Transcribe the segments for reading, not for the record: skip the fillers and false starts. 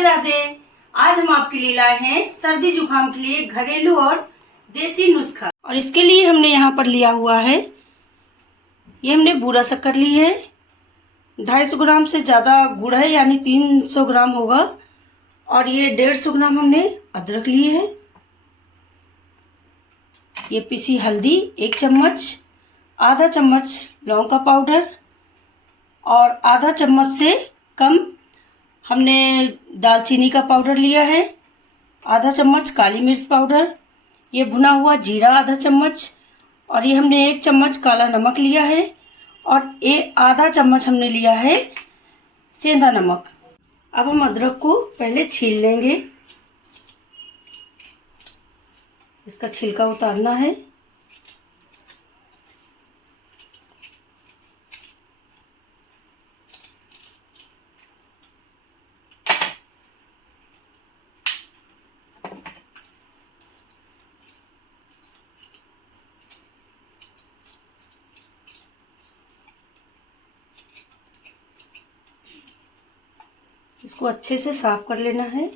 राधे राधे। आज हम आपके लिए लाए हैं सर्दी जुकाम के लिए घरेलू और देसी नुस्खा। और इसके लिए हमने यहाँ पर लिया हुआ है, ये हमने बूरा शक्कर ली है, 250 ग्राम से ज़्यादा गुड़ है यानी 300 ग्राम होगा। और ये 150 ग्राम हमने अदरक ली है। ये पिसी हल्दी 1 चम्मच, आधा चम्मच लौंग का पाउडर और आधा चम्मच से कम हमने दालचीनी का पाउडर लिया है, आधा चम्मच काली मिर्च पाउडर, ये भुना हुआ जीरा आधा चम्मच, और ये हमने 1 चम्मच काला नमक लिया है, और आधा चम्मच हमने लिया है सेंधा नमक। अब हम अदरक को पहले छील लेंगे, इसका छिलका उतारना है। इसको अच्छे से साफ कर लेना है।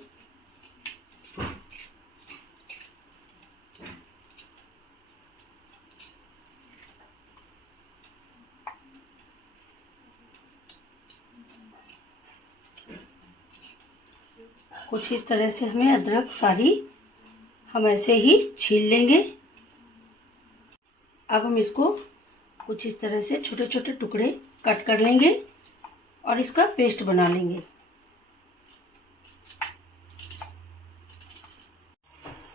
कुछ इस तरह से हमें अदरक सारी हम ऐसे ही छील लेंगे। अब हम इसको कुछ इस तरह से छोटे छोटे टुकड़े कट कर लेंगे और इसका पेस्ट बना लेंगे।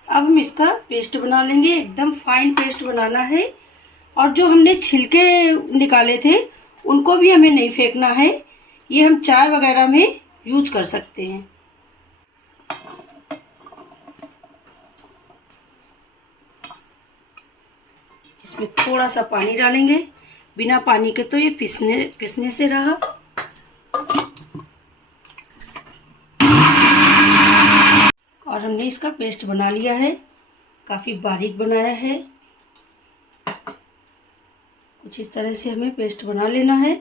अब हम इसका पेस्ट बना लेंगे, एकदम फाइन पेस्ट बनाना है। और जो हमने छिलके निकाले थे उनको भी हमें नहीं फेंकना है, ये हम चाय वगैरह में यूज कर सकते हैं। इसमें थोड़ा सा पानी डालेंगे, बिना पानी के तो ये पिसने से रहा। और हमने इसका पेस्ट बना लिया है, काफ़ी बारीक बनाया है। कुछ इस तरह से हमें पेस्ट बना लेना है।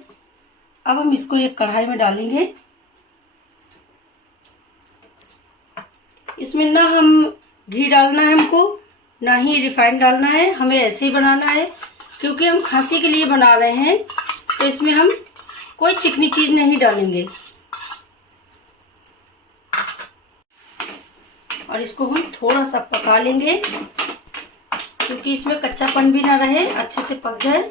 अब हम इसको एक कढ़ाई में डालेंगे। इसमें ना हम घी डालना है हमको, ना ही रिफाइंड डालना है, हमें ऐसे ही बनाना है क्योंकि हम खांसी के लिए बना रहे हैं, तो इसमें हम कोई चिकनी चीज़ नहीं डालेंगे। और इसको हम थोड़ा सा पका लेंगे क्योंकि इसमें कच्चापन भी ना रहे, अच्छे से पक जाए।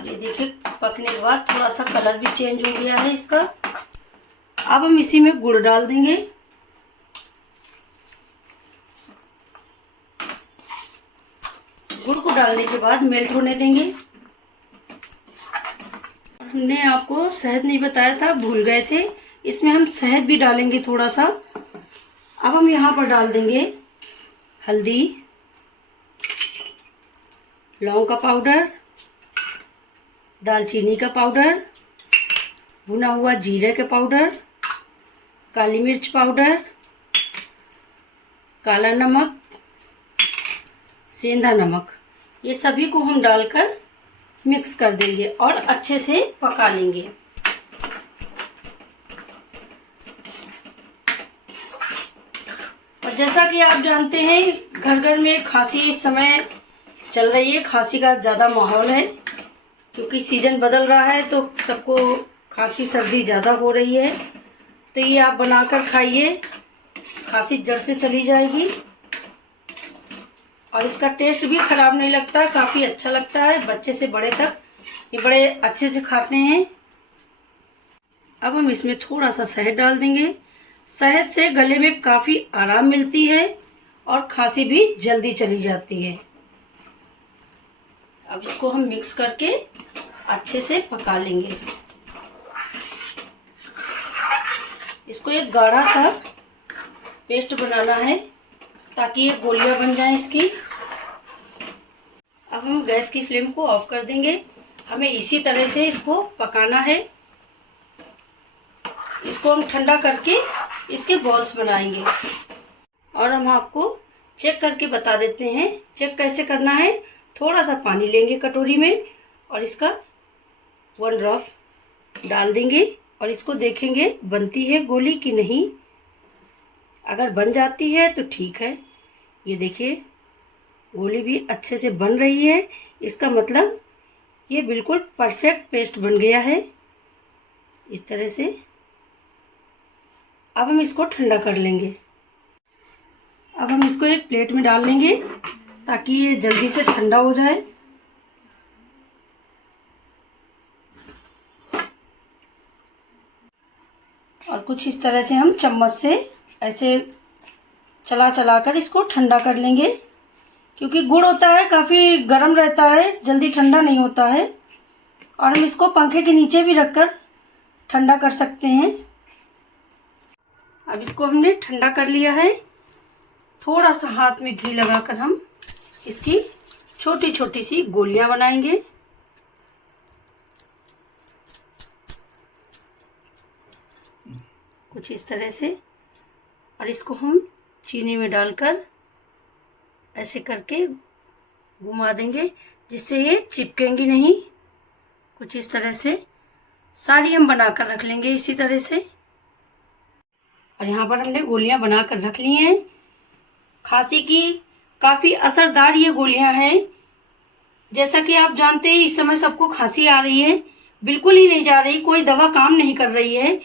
ये देखिए पकने के बाद थोड़ा सा कलर भी चेंज हो गया है इसका। अब हम इसी में गुड़ डाल देंगे। गुड़ को डालने के बाद मेल्ट होने देंगे। हमने आपको शहद नहीं बताया था, भूल गए थे, इसमें हम शहद भी डालेंगे थोड़ा सा। अब हम यहाँ पर डाल देंगे हल्दी, लौंग का पाउडर, दालचीनी का पाउडर, भुना हुआ जीरे का पाउडर, काली मिर्च पाउडर, काला नमक, सेंधा नमक, ये सभी को हम डालकर मिक्स कर देंगे और अच्छे से पका लेंगे। और जैसा कि आप जानते हैं घर घर में खांसी इस समय चल रही है, खांसी का ज़्यादा माहौल है क्योंकि सीज़न बदल रहा है, तो सबको खांसी सर्दी ज़्यादा हो रही है। तो ये आप बनाकर खाइए, खांसी जड़ से चली जाएगी। और इसका टेस्ट भी ख़राब नहीं लगता, काफ़ी अच्छा लगता है, बच्चे से बड़े तक ये बड़े अच्छे से खाते हैं। अब हम इसमें थोड़ा सा शहद डाल देंगे। शहद से गले में काफ़ी आराम मिलती है और खांसी भी जल्दी चली जाती है। अब इसको हम मिक्स करके अच्छे से पका लेंगे। इसको एक गाढ़ा सा पेस्ट बनाना है ताकि ये गोलियां बन जाएं इसकी। अब हम गैस की फ्लेम को ऑफ कर देंगे। हमें इसी तरह से इसको पकाना है। इसको हम ठंडा करके इसके बॉल्स बनाएंगे। और हम आपको चेक करके बता देते हैं चेक कैसे करना है। थोड़ा सा पानी लेंगे कटोरी में और इसका 1 ड्रॉप डाल देंगे और इसको देखेंगे बनती है गोली कि नहीं। अगर बन जाती है तो ठीक है। ये देखिए गोली भी अच्छे से बन रही है, इसका मतलब ये बिल्कुल परफेक्ट पेस्ट बन गया है इस तरह से। अब हम इसको ठंडा कर लेंगे। अब हम इसको एक प्लेट में डाल लेंगे ताकि ये जल्दी से ठंडा हो जाए। और कुछ इस तरह से हम चम्मच से ऐसे चला चला कर इसको ठंडा कर लेंगे, क्योंकि गुड़ होता है काफ़ी गर्म रहता है, जल्दी ठंडा नहीं होता है। और हम इसको पंखे के नीचे भी रखकर ठंडा कर सकते हैं। अब इसको हमने ठंडा कर लिया है। थोड़ा सा हाथ में घी लगाकर हम इसकी छोटी छोटी सी गोलियां बनाएंगे। कुछ इस तरह से। और इसको हम चीनी में डालकर ऐसे करके घुमा देंगे जिससे ये चिपकेंगी नहीं। कुछ इस तरह से सारी हम बनाकर रख लेंगे इसी तरह से। और यहाँ पर हमने गोलियां बनाकर रख ली हैं। खांसी की काफ़ी असरदार ये गोलियां हैं। जैसा कि आप जानते हैं इस समय सबको खांसी आ रही है, बिल्कुल ही नहीं जा रही, कोई दवा काम नहीं कर रही है।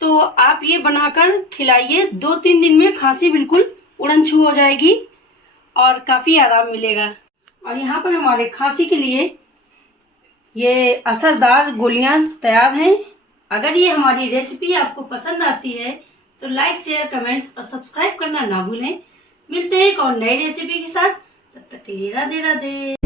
तो आप ये बनाकर खिलाइए, 2-3 दिन में खांसी बिल्कुल उड़न छू हो जाएगी और काफ़ी आराम मिलेगा। और यहाँ पर हमारे खांसी के लिए ये असरदार गोलियां तैयार हैं। अगर ये हमारी रेसिपी आपको पसंद आती है तो लाइक, शेयर, कमेंट्स और सब्सक्राइब करना ना भूलें। मिलते हैं एक और नई रेसिपी के साथ, तब तक के लिए राधे राधे।